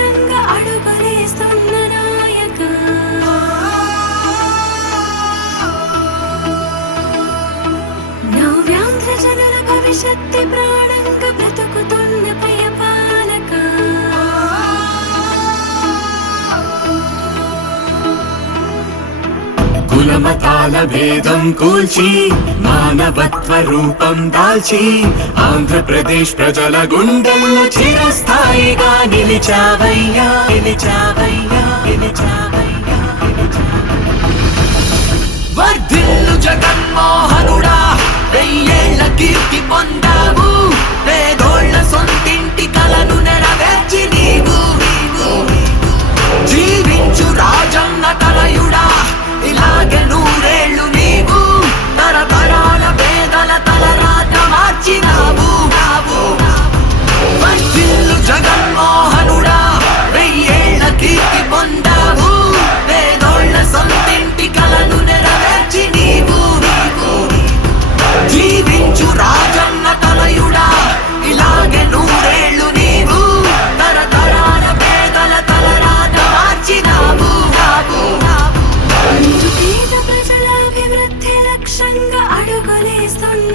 లక్ష్యంగా అడుగులేస్తున్న నాయక నవ్యాంధ్ర జనుల భవిష్యత్తు ప్రాణంగా బ్రతుకుతున్న పయపాలక కులమతాల భేదం కూల్చి మానవత్వ రూపం దాల్చి ఆంధ్రప్రదేశ్ ప్రజల గుండెల్లో చిరస్థాయిగా నిలిచావయ్యా నిలిచావయ్యా నిలిచావయ్యా వర్ధిల్లు జగన్మోహనుడా వెయ్యేళ్ల కీర్తి పొందావు పేదోళ్ల సొంతింటి కలను నెరవేర్చి నీవు జీవించు రాజన్న తనయుడా ఇలాగే నూరేళ్లు నీవు తరతరాల పేదల తలరాత మార్చినావు వర్ధిల్లు జగన్మోహనుడా వెయ్యేళ్ల కీర్తి పొందావు పేదోళ్ల సొంతింటి కలను నెరవేర్చి నీవు జీవించు రాజన్న తనయుడా ఇలాగే నూరేళ్లు నీవు తరతరాల పేదల తలరాత మార్చినావు పేద ప్రజల అభివృద్ధి లక్ష్యంగా అడుగులేస్తున్న